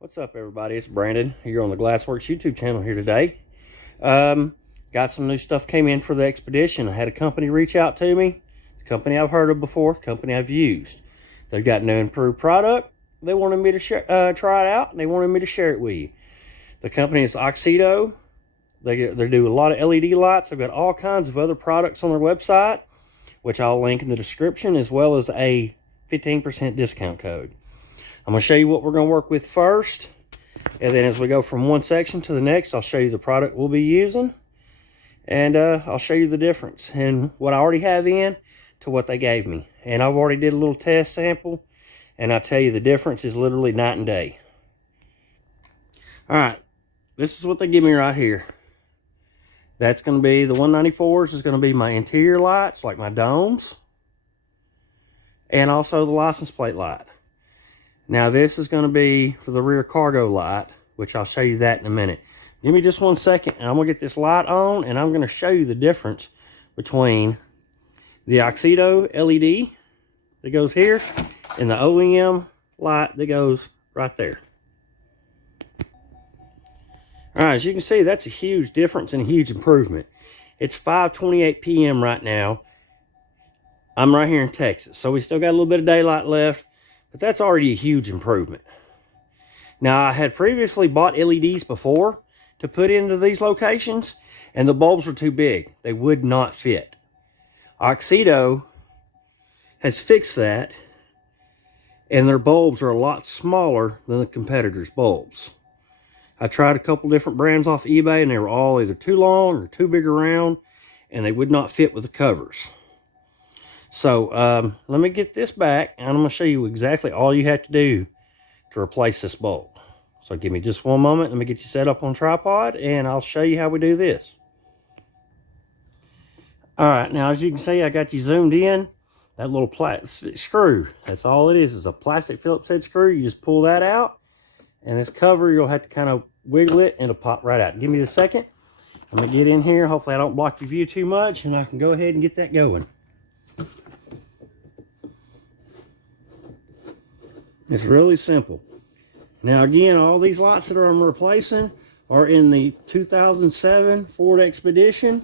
What's up, everybody? It's Brandon here on the Glassworks YouTube channel here today. Got some new stuff came in for the expedition. I had a company reach out to me. It's a company I've heard of before, company I've used. They've got new improved product. They wanted me to try it out, and they wanted me to share it with you. The company is Auxito. They do a lot of LED lights. They've got all kinds of other products on their website, which I'll link in the description, as well as a 15% discount code. I'm going to show you what we're going to work with first, and then as we go from one section to the next, I'll show you the product we'll be using, and I'll show you the difference and what I already have in to what they gave me. And I've already did a little test sample, and I tell you the difference is literally night and day. All right, this is what they give me right here. That's going to be the 194s is going to be my interior lights, like my domes, and also the license plate light. Now this is going to be for the rear cargo light, which I'll show you that in a minute. Give me just 1 second, and I'm going to get this light on, and I'm going to show you the difference between the auxito LED that goes here and the OEM light that goes right there. All right, as you can see, that's a huge difference and a huge improvement. It's 5:28 p.m. right now. I'm right here in Texas, so we still got a little bit of daylight left. But that's already a huge improvement. Now, I had previously bought LEDs before to put into these locations, and the bulbs were too big. They would not fit. Auxito has fixed that, and their bulbs are a lot smaller than the competitors' bulbs. I tried a couple different brands off eBay, and they were all either too long or too big around, and they would not fit with the covers. So let me get this back, and I'm going to show you exactly all you have to do to replace this bulb. So give me just one moment. Let me get you set up on tripod, and I'll show you how we do this. All right, now as you can see, I got you zoomed in. That little plastic screw, that's all it is a plastic Phillips head screw. You just pull that out, and this cover, you'll have to kind of wiggle it, and it'll pop right out. Give me a second. I'm going to get in here. Hopefully I don't block your view too much, and I can go ahead and get that going. It's really simple. Now again, all these lights that I'm replacing are in the 2007 Ford Expedition.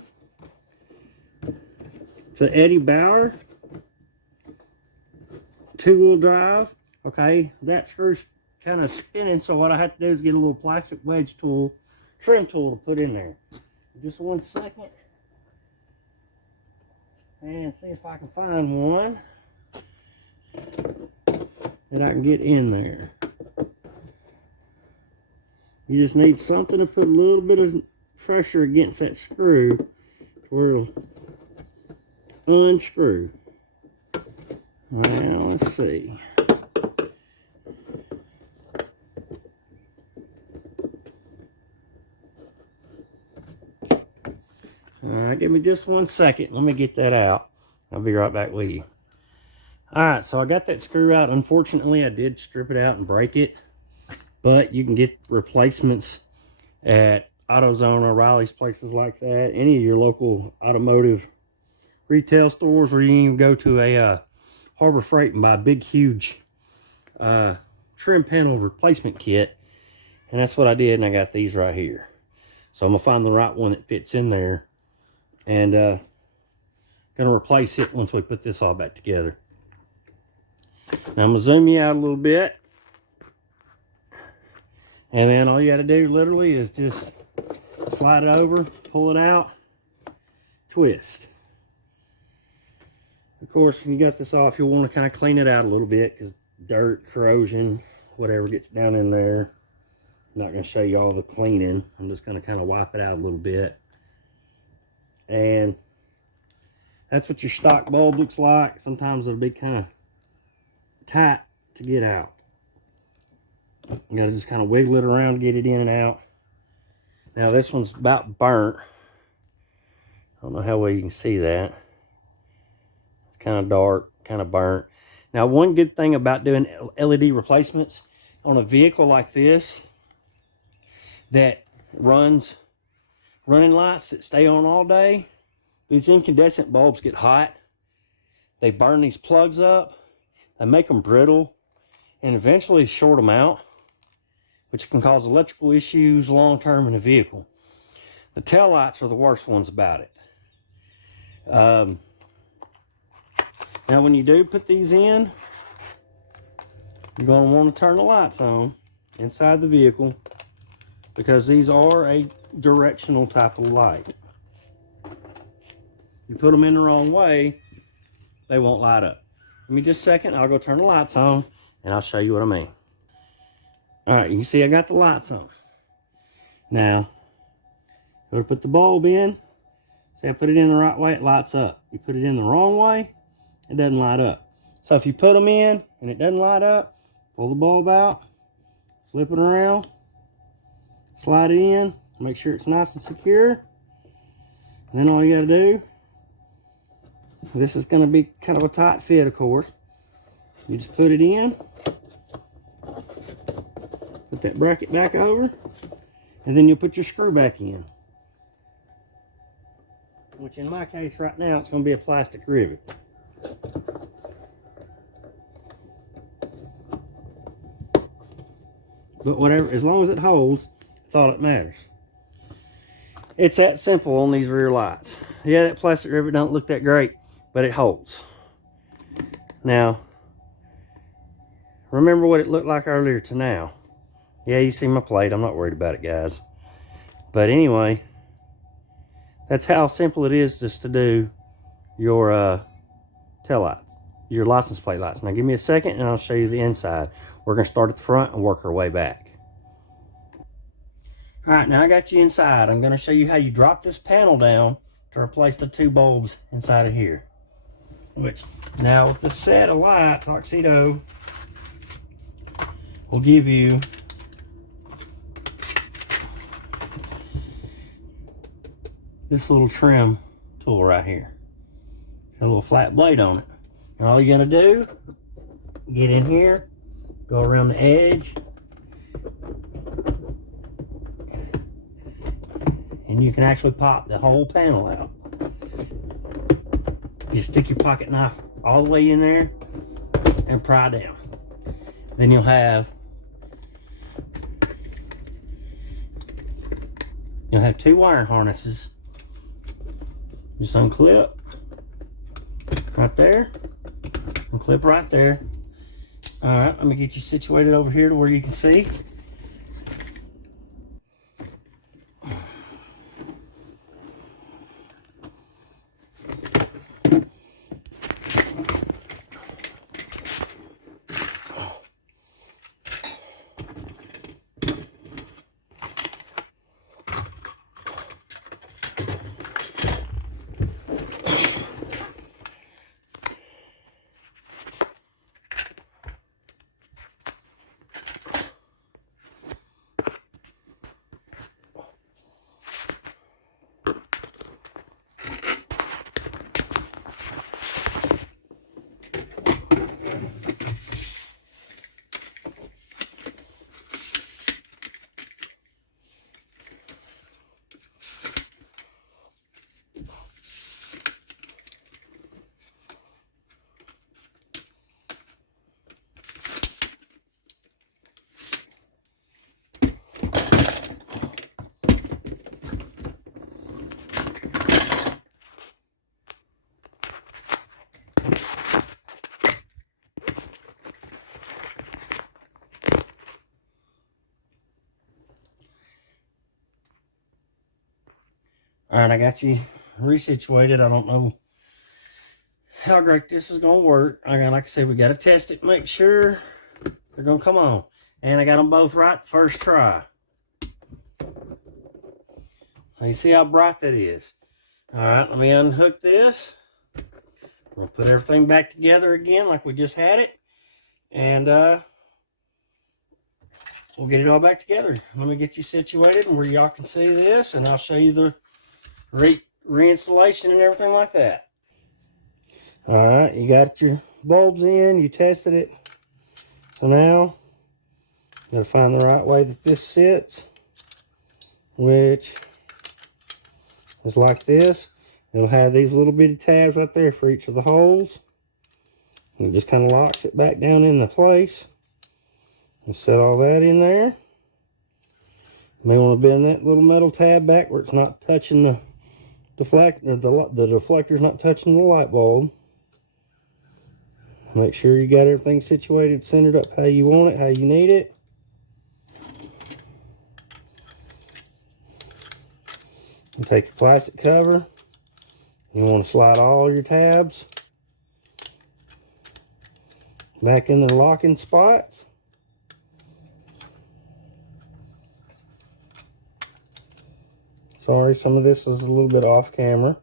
It's an Eddie Bauer 2-wheel drive. Okay, that screw's kind of spinning, so what I have to do is get a little plastic wedge tool, trim tool to put in there. Just 1 second. And see if I can find one that I can get in there. You just need something to put a little bit of pressure against that screw to where it'll unscrew. Now let's see. Alright, give me just 1 second. Let me get that out. I'll be right back with you. Alright, so I got that screw out. Unfortunately, I did strip it out and break it. But you can get replacements at AutoZone, O'Reilly's, places like that. Any of your local automotive retail stores, or you can even go to a Harbor Freight and buy a big, huge trim panel replacement kit. And that's what I did, and I got these right here. So I'm going to find the right one that fits in there. And going to replace it once we put this all back together. Now I'm going to zoom you out a little bit. And then all you got to do literally is just slide it over, pull it out, twist. Of course, when you got this off, you'll want to kind of clean it out a little bit because dirt, corrosion, whatever gets down in there. I'm not going to show you all the cleaning. I'm just going to kind of wipe it out a little bit. And that's what your stock bulb looks like. Sometimes it'll be kind of tight to get out. You gotta just kind of wiggle it around to get it in and out. Now this one's about burnt. I don't know how well you can see that. It's kind of dark, kind of burnt. Now one good thing about doing LED replacements on a vehicle like this that runs running lights that stay on all day, these incandescent bulbs get hot. They burn these plugs up. They make them brittle and eventually short them out. which can cause electrical issues long-term in a vehicle. The tail lights are the worst ones about it. Now when you do put these in, you're going to want to turn the lights on inside the vehicle, because these are a directional type of light. You put them in the wrong way, they won't light up. Give me just a second, I'll go turn the lights on and I'll show you what I mean. Alright, you can see I got the lights on. Now, go to put the bulb in. See, I put it in the right way, it lights up. You put it in the wrong way, it doesn't light up. So if you put them in and it doesn't light up, pull the bulb out, flip it around, slide it in, make sure it's nice and secure. And then all you gotta do, this is gonna be kind of a tight fit, of course. You just put it in, put that bracket back over, and then you'll put your screw back in. Which in my case right now, it's gonna be a plastic rivet. But whatever, as long as it holds, that's all that matters. It's that simple on these rear lights. Yeah, that plastic rivet don't look that great, but it holds. Now, remember what it looked like earlier to now. Yeah, you see my plate. I'm not worried about it, guys. But anyway, that's how simple it is just to do your tail lights, your license plate lights. Now give me a second and I'll show you the inside. We're going to start at the front and work our way back. Alright, now I got you inside. I'm going to show you how you drop this panel down to replace the two bulbs inside of here. Which, now with the set of lights, auxito will give you this little trim tool right here. Got a little flat blade on it. And all you're going to do, get in here, go around the edge, and you can actually pop the whole panel out. You stick your pocket knife all the way in there and pry down. Then you'll have two wire harnesses. Just unclip right there and clip right there. All right, let me get you situated over here to where you can see. All right, I got you resituated. I don't know how great this is going to work. Like I said, we got to test it, make sure they're going to come on. And I got them both right the first try. Now you see how bright that is. All right, let me unhook this. We'll put everything back together again like we just had it. And we'll get it all back together. Let me get you situated where y'all can see this, and I'll show you the reinstallation and everything like that. All right, you got your bulbs in, you tested it. So now, you gotta find the right way that this sits, which is like this. It'll have these little bitty tabs right there for each of the holes. And it just kind of locks it back down into place. And set all that in there. You may want to bend that little metal tab back where it's not touching the deflector, the deflector's not touching the light bulb. Make sure you got everything situated, centered up how you want it, how you need it. And take your plastic cover. You want to slide all your tabs back in their locking spots. Sorry, some of this is a little bit off camera.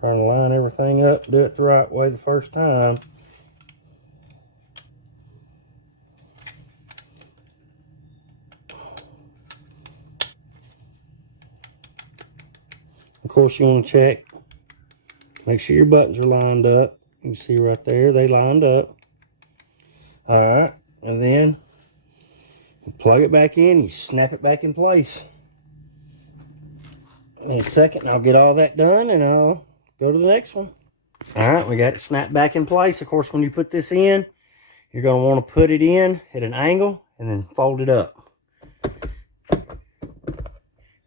Trying to line everything up, do it the right way the first time. Of course, you want to check, make sure your buttons are lined up. You can see right there, they lined up. Alright, and then you plug it back in, you snap it back in place. In a second, I'll get all that done and I'll go to the next one. Alright, we got it snapped back in place. Of course, when you put this in, you're going to want to put it in at an angle and then fold it up.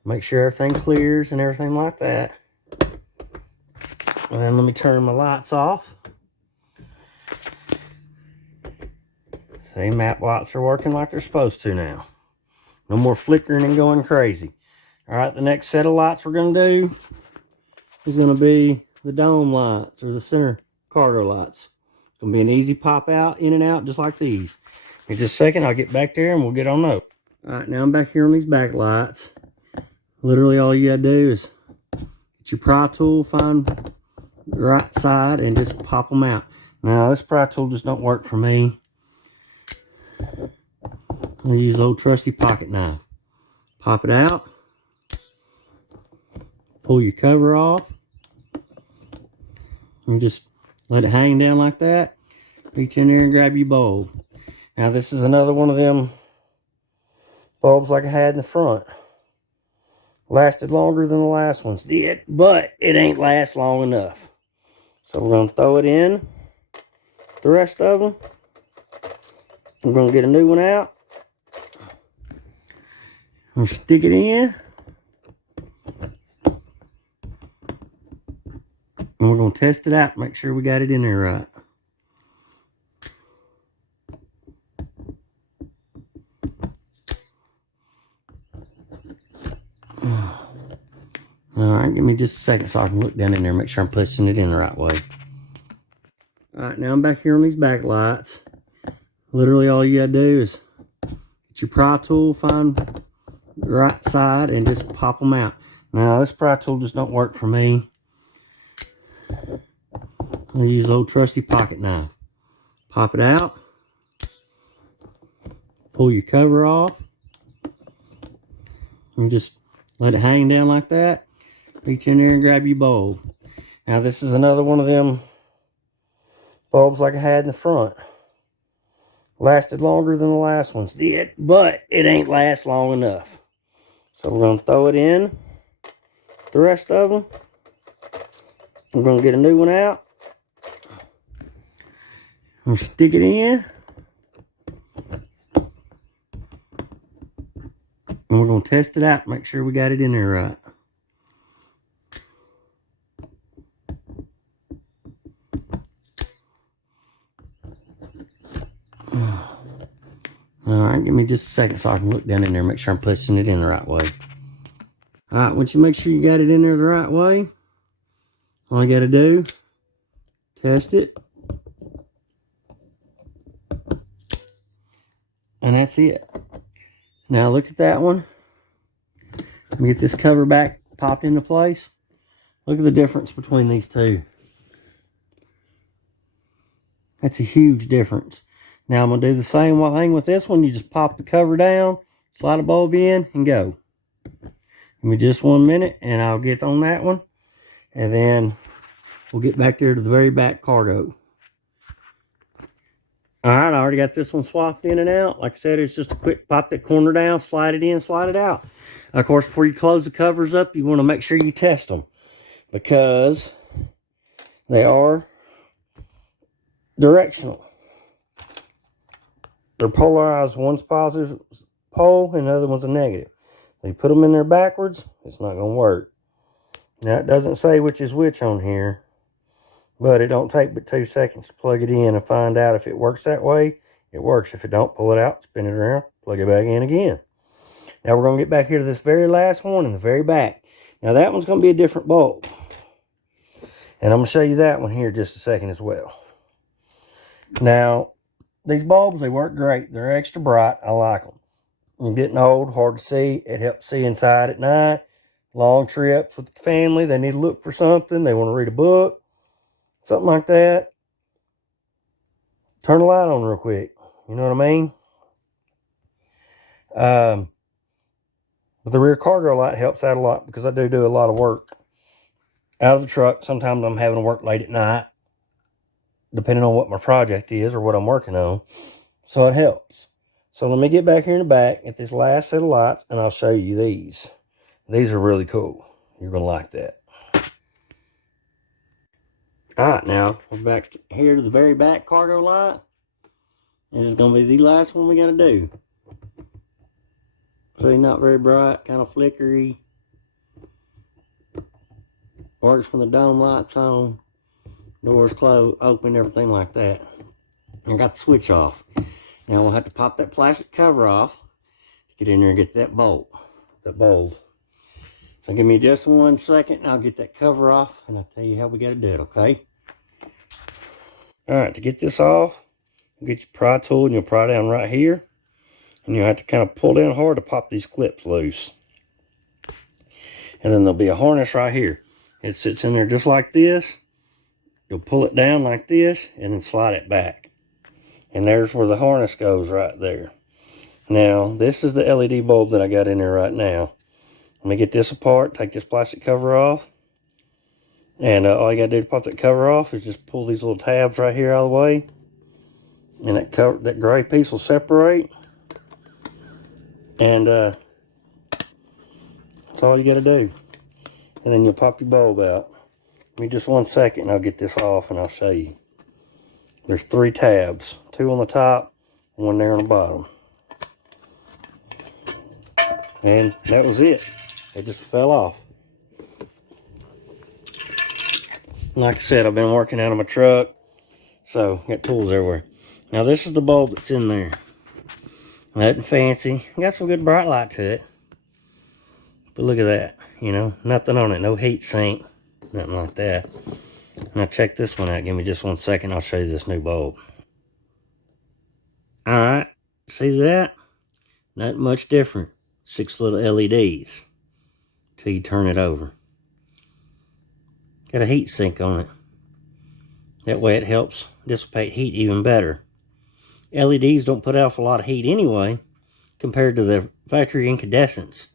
Make sure everything clears and everything like that. And then let me turn my lights off. See, map lights are working like they're supposed to now. No more flickering and going crazy. Alright, the next set of lights we're going to do is going to be the dome lights or the center cargo lights. It's going to be an easy pop out, in and out, just like these. In just a second, I'll get back there and we'll get on those. Alright, now I'm back here on these back lights. Literally all you gotta do is get your pry tool, find the right side, and just pop them out. Now, this pry tool just don't work for me. I use old trusty pocket knife. Pop it out. Pull your cover off. And just let it hang down like that. Reach in there and grab your bulb. Now, this is another one of them bulbs like I had in the front. Lasted longer than the last ones did, but it ain't last long enough. So we're going to throw it in, the rest of them. We're going to get a new one out. We'll stick it in. And we're going to test it out, make sure we got it in there right. Alright, give me just a second so I can look down in there and make sure I'm placing it in the right way. Alright, now I'm back here on these back lights. Literally all you gotta do is get your pry tool, find the right side, and just pop them out. Now, this pry tool just don't work for me. I use old trusty pocket knife. Pop it out. Pull your cover off. And just let it hang down like that. Reach in there and grab your bulb. Now, this is another one of them bulbs like I had in the front. Lasted longer than the last ones did, but it ain't last long enough. So we're going to throw it in, the rest of them. We're going to get a new one out. We'll stick it in. And we're going to test it out, make sure we got it in there right. Alright, give me just a second so I can look down in there and make sure I'm placing it in the right way. Alright, once you make sure you got it in there the right way, all you got to do, test it. And that's it. Now look at that one. Let me get this cover back popped into place. Look at the difference between these two. That's a huge difference. Now I'm going to do the same thing with this one. You just pop the cover down, slide a bulb in, and go. Give me just 1 minute, and I'll get on that one. And then we'll get back there to the very back cargo. Alright, I already got this one swapped in and out. Like I said, it's just a quick pop that corner down, slide it in, slide it out. Of course, before you close the covers up, you want to make sure you test them, because they are directional. They're polarized. One's positive pole and the other one's a negative. If you put them in there backwards, it's not going to work. Now, it doesn't say which is which on here, but it don't take but 2 seconds to plug it in and find out if it works that way. It works. If it don't, pull it out, spin it around, plug it back in again. Now, we're going to get back here to this very last one in the very back. Now, that one's going to be a different bulb. And I'm going to show you that one here in just a second as well. Now, these bulbs, they work great. They're extra bright. I like them. I'm getting old, hard to see. It helps see inside at night. Long trips with the family. They need to look for something. They want to read a book. Something like that. Turn the light on real quick. You know what I mean? But the rear cargo light helps out a lot because I do a lot of work out of the truck. Sometimes I'm having to work late at night, depending on what my project is or what I'm working on. So it helps. So let me get back here in the back at this last set of lights, and I'll show you these. These are really cool. You're going to like that. All right, now we're back here to the very back cargo light. And it's going to be the last one we got to do. See, not very bright, kind of flickery. Works when the dome light's on. Doors closed, open, everything like that. I got the switch off. Now we'll have to pop that plastic cover off. Get in there and get that bolt. That bulb. So give me just 1 second and I'll get that cover off and I'll tell you how we got to do it, okay? Alright, to get this off, you get your pry tool and you'll pry down right here. And you'll have to kind of pull down hard to pop these clips loose. And then there'll be a harness right here. It sits in there just like this. You'll pull it down like this and then slide it back. And there's where the harness goes right there. Now, this is the LED bulb that I got in there right now. Let me get this apart, take this plastic cover off. And all you got to do to pop that cover off is just pull these little tabs right here out of the way. And that gray piece will separate. And that's all you got to do. And then you'll pop your bulb out. Give me just 1 second and I'll get this off and I'll show you. There's 3 tabs. 2 on the top, 1 there on the bottom. And that was it. It just fell off. Like I said, I've been working out of my truck, so got tools everywhere. Now this is the bulb that's in there. Nothing fancy. Got some good bright light to it. But look at that. You know, nothing on it. No heat sink. Nothing like that. Now check this one out. Give me just 1 second. I'll show you this new bulb. Alright. See that? Not much different. 6 little LEDs. Till you turn it over. Got a heat sink on it. That way it helps dissipate heat even better. LEDs don't put off a lot of heat anyway, compared to the factory incandescents.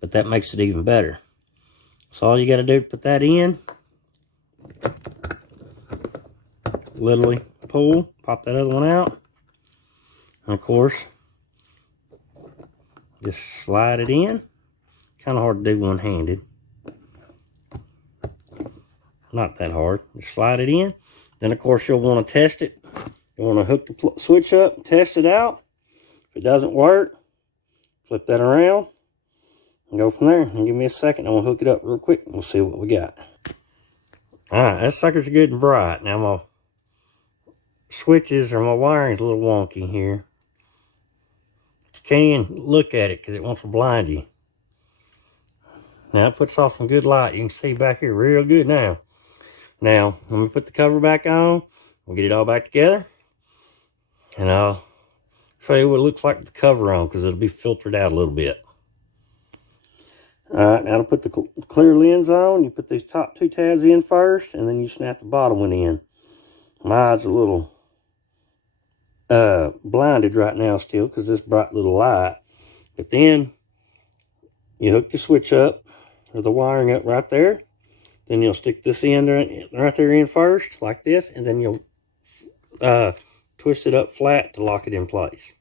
But that makes it even better. So all you got to do to put that in, literally pull, pop that other one out. And of course, just slide it in. Kind of hard to do one-handed. Not that hard. Just slide it in. Then of course you'll want to test it. You want to hook the switch up, test it out. If it doesn't work, flip that around and go from there. And give me a second. I'm going to hook it up real quick and we'll see what we got. Alright, that sucker's good and bright. Now my switches or my wiring's a little wonky here. You can't even look at it because it wants to blind you. Now it puts off some good light. You can see back here real good now. Now, let me put the cover back on. We'll get it all back together. And I'll show you what it looks like with the cover on because it'll be filtered out a little bit. Alright, now to put the clear lens on, you put these top 2 tabs in first, and then you snap the bottom one in. My eyes are a little blinded right now still because this bright little light. But then, you hook the switch up, or the wiring up right there. Then you'll stick this end right there in first, like this, and then you'll twist it up flat to lock it in place.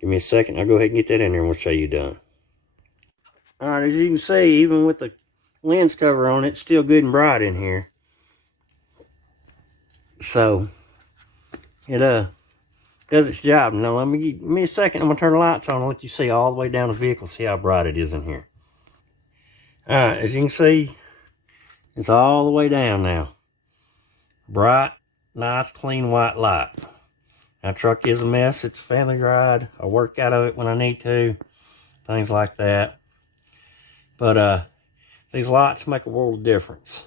Give me a second, I'll go ahead and get that in there and we'll show you done. Alright, as you can see, even with the lens cover on it, it's still good and bright in here. So, it does its job. Now let me give me a second. I'm gonna turn the lights on and let you see all the way down the vehicle. See how bright it is in here. All right, as you can see, it's all the way down now. Bright, nice, clean white light. Now, truck is a mess. It's a family ride. I work out of it when I need to, things like that. But these lights make a world of difference.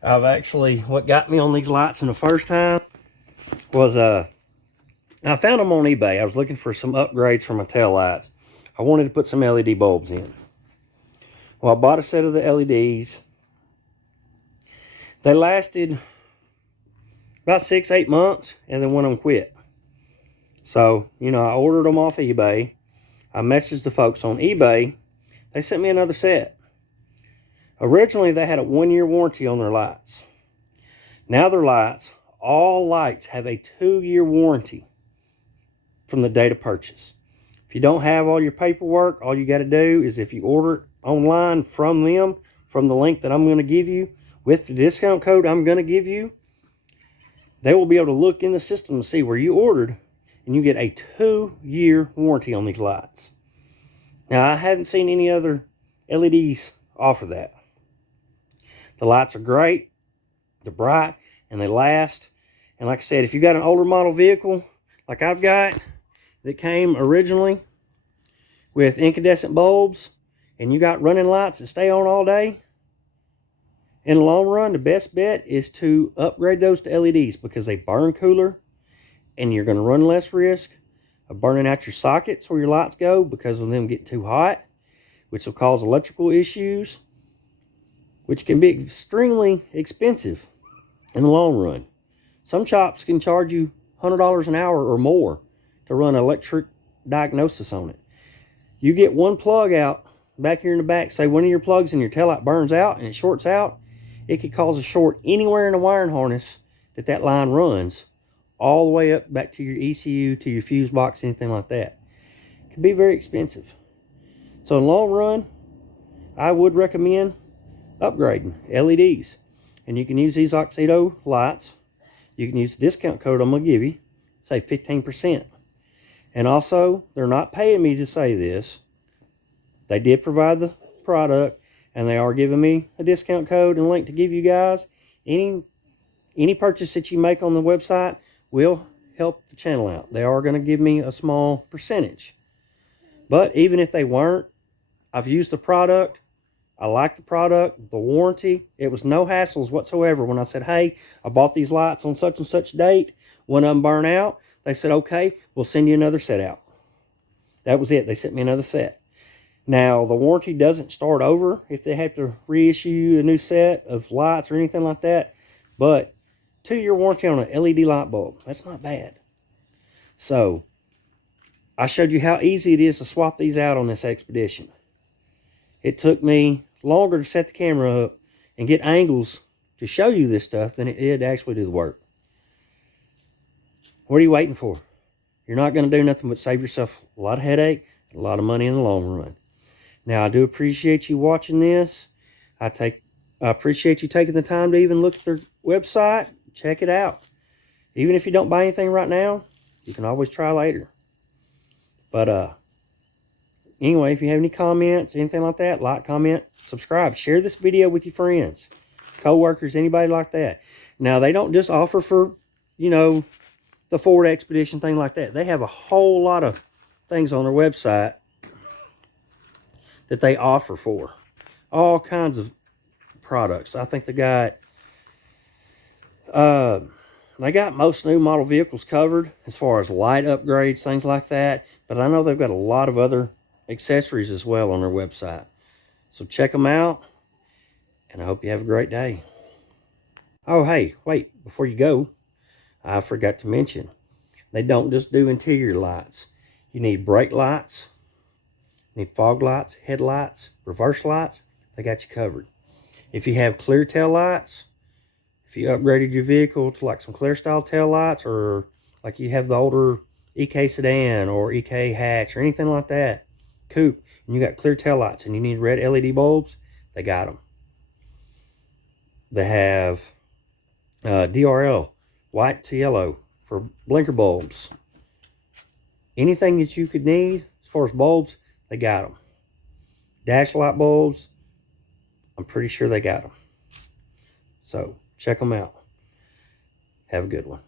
What got me on these lights in the first time was I found them on eBay. I was looking for some upgrades for my tail lights. I wanted to put some LED bulbs in. Well, I bought a set of the LEDs. They lasted about 6-8 months, and then one of them quit. So, you know, I ordered them off eBay. I messaged the folks on eBay. They sent me another set. Originally, they had a 1-year warranty on their lights. Now their lights, all lights have a 2-year warranty from the date of purchase. If you don't have all your paperwork, all you got to do is if you order it online from them, from the link that I'm going to give you, with the discount code I'm going to give you, they will be able to look in the system to see where you ordered, and you get a 2-year warranty on these lights. Now, I haven't seen any other LEDs offer that. The lights are great, they're bright, and they last. And like I said, if you got an older model vehicle, like I've got, that came originally with incandescent bulbs, and you got running lights that stay on all day, in the long run, the best bet is to upgrade those to LEDs because they burn cooler, and you're going to run less risk of burning out your sockets where your lights go because of them getting too hot, which will cause electrical issues, which can be extremely expensive in the long run. Some shops can charge you $100 an hour or more to run electric diagnosis on it. You get one plug out back here in the back, say one of your plugs in your taillight burns out and it shorts out, it could cause a short anywhere in the wiring harness that line runs, all the way up back to your ECU, to your fuse box, anything like that. It can be very expensive. So in the long run, I would recommend upgrading LEDs. And you can use these auxito lights. You can use the discount code I'm going to give you, say 15%. And also, they're not paying me to say this. They did provide the product, and they are giving me a discount code and link to give you guys. Any purchase that you make on the website will help the channel out. They are going to give me a small percentage. But even if they weren't, I've used the product. I like the product, the warranty. It was no hassles whatsoever. When I said, hey, I bought these lights on such and such date. One of them burned out. They said, okay, we'll send you another set out. That was it. They sent me another set. Now, the warranty doesn't start over if they have to reissue you a new set of lights or anything like that. But 2-year warranty on an LED light bulb, that's not bad. So, I showed you how easy it is to swap these out on this expedition. It took me longer to set the camera up and get angles to show you this stuff than it did to actually do the work. What are you waiting for? You're not going to do nothing but save yourself a lot of headache and a lot of money in the long run. Now, I do appreciate you watching this. I appreciate you taking the time to even look at their website. Check it out. Even if you don't buy anything right now, you can always try later. But anyway, if you have any comments, anything like that, like, comment, subscribe. Share this video with your friends, co-workers, anybody like that. Now, they don't just offer for, you know, the Ford Expedition, thing like that. They have a whole lot of things on their website that they offer for all kinds of products. I think they got most new model vehicles covered as far as light upgrades, things like that. But I know they've got a lot of other accessories as well on their website. So check them out, and I hope you have a great day. Oh, hey, wait, before you go, I forgot to mention, they don't just do interior lights. You need brake lights, you need fog lights, headlights, reverse lights. They got you covered. If you have clear tail lights, if you upgraded your vehicle to like some clear style tail lights, or like you have the older EK sedan or EK hatch or anything like that, coupe, and you got clear tail lights and you need red LED bulbs, they got them. They have DRL, white to yellow, for blinker bulbs. Anything that you could need as far as bulbs, they got them. Dash light bulbs, I'm pretty sure they got them. So check them out. Have a good one.